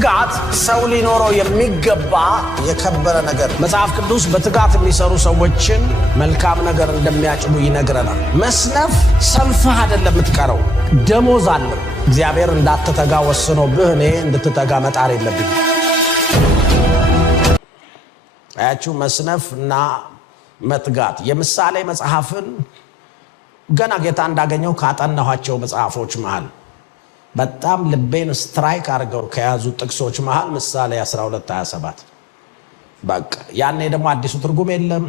ትጋት ሰው ሊኖረው የሚገባ የከበረ ነገር መጽሐፍ ቅዱስ በትጋት የሚሰሩ ሰዎችን መልካም ነገር እንደሚያጭዱ ይነግረናል። መስነፍ ሰንፈህ አይደለም የምትቀረው፣ ደሞዝ አለ። እግዚአብሔር እንዳትተጋ ወስኖብህ እኔ እንድትተጋ መጣር የለብኝ። አያችሁ መስነፍ እና መትጋት የምሳሌ መጽሐፍን ገና ጌታ እንዳገኘው ካጠናኋቸው መጽሐፎች መሃል በጣም ልቤን ስትራይክ አድርገው ከያዙ ጥቅሶች መሃል ምሳሌ 12:27 በቃ ያኔ ደግሞ አዲሱ ትርጉም የለም፣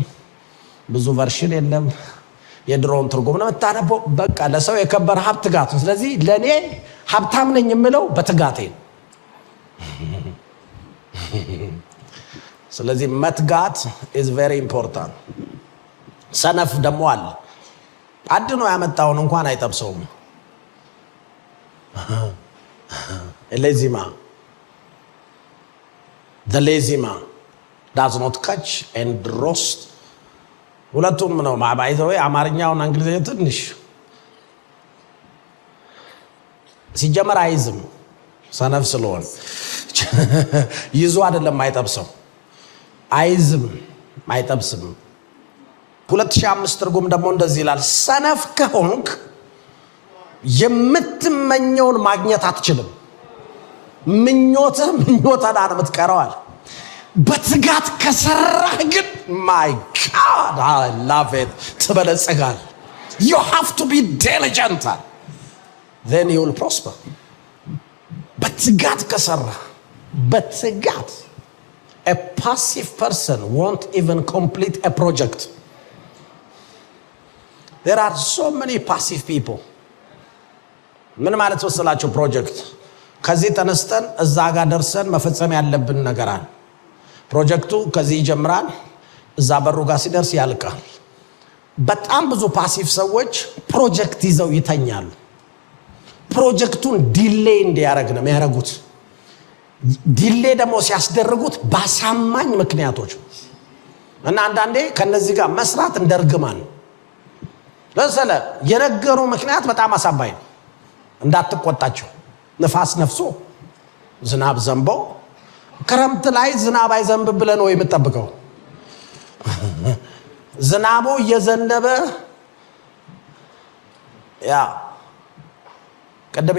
ብዙ ቨርሽን የለም፣ የድሮውን ትርጉም ነው የምታነበው። በቃ ለሰው የከበረ ሀብት ትጋት። ስለዚህ ለኔ ሀብታም ነኝ የምለው በትጋቴ። ስለዚህ መትጋት is very important። ሰነፍ ደግሞ አለ አድኖ ያመጣውን እንኳን አይጠብሰውም። the lazy man does not catch and roast። ሁለቱም ነው ማባይዘው አማርኛውና እንግሊዘኛው ትንሽ ሲጀመር አይዝም ሰነፍ ስለሆነ ይዞ አይደለም አይጠብሰው፣ አይዝም አይጠብስም። 2005 ትርጉም ደግሞ እንደዚህ ይላል፣ ሰነፍ ከሆንክ የምትመኘውን ማግኘት አትችልም፣ ምኞትህ ምኞታና ነው የምትቀረዋል። በትጋት ከሰራህ ግን my God I love it ትበለጽጋል። you have to be diligent then you will prosper። በትጋት ከሰራህ በትጋት a passive person won't even complete a project። there are so many passive people። ምን ማለት ወሰላችሁ? ፕሮጀክት ከዚህ ተነስተን እዛ ጋር ደርሰን መፈጸም ያለብን ነገር አለ። ፕሮጀክቱ ከዚህ ይጀምራል፣ እዛ በሩ ጋር ሲደርስ ያልቃል። በጣም ብዙ ፓሲቭ ሰዎች ፕሮጀክት ይዘው ይተኛሉ። ፕሮጀክቱን ዲሌይ እንዲያደርግ ነው የሚያደርጉት። ዲሌይ ደግሞ ሲያስደርጉት ባሳማኝ ምክንያቶች እና አንዳንዴ ከነዚህ ጋር መስራት እንደርግማን ለሰለ የነገሩ ምክንያት በጣም አሳባኝ ነው። እንዳትቆጣቸው። ንፋስ ነፍሶ ዝናብ ዘንቦ ክረምት ላይ ዝናብ አይዘንብ ብለን ነው የምትጠብቀው። ዝናቡ እየዘነበ ያ ቀደም